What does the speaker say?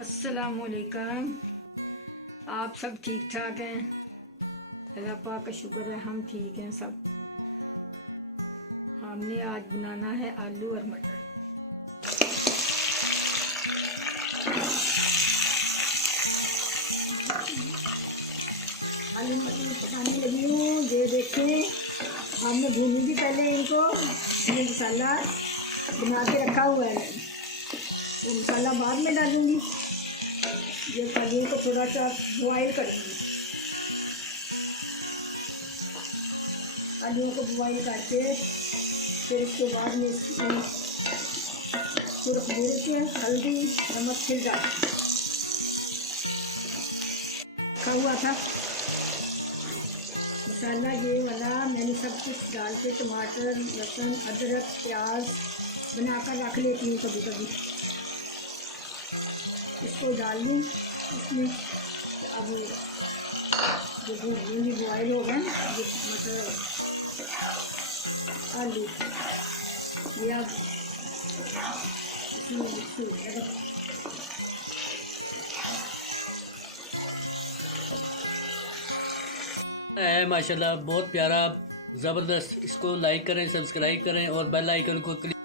अस्सलामुअलैकुम। आप सब ठीक ठाक हैं? अल्लाह पाक का शुक्र है, हम ठीक हैं सब। हमने आज बनाना है आलू और मटर। आलू मटर पकाने लगी हूँ। ये देखें, हमने भूनूंगी पहले इनको। ये मसाला बना के रखा हुआ है, वो मसाला बाद में डालूंगी। ये आलू को थोड़ा सा बॉयल करूँगी। आलूओं को बॉयल करके फिर इसके बाद में इसमें सुरख मिर्च, हल्दी, नमक फिर डाल रखा हुआ था मसाला। ये वाला मैंने सब कुछ डाल के टमाटर, लहसुन, अदरक, प्याज बनाकर रख लेती हूँ कभी कभी। इसको डाल लूँ इसमें। अब जो भूनी बॉयल हो गए ये मटर, आलू, ये अब इसमें मिक्स हो जाएगा। है माशाल्लाह, बहुत प्यारा, ज़बरदस्त। इसको लाइक करें, सब्सक्राइब करें और बेल आइकन को क्लिक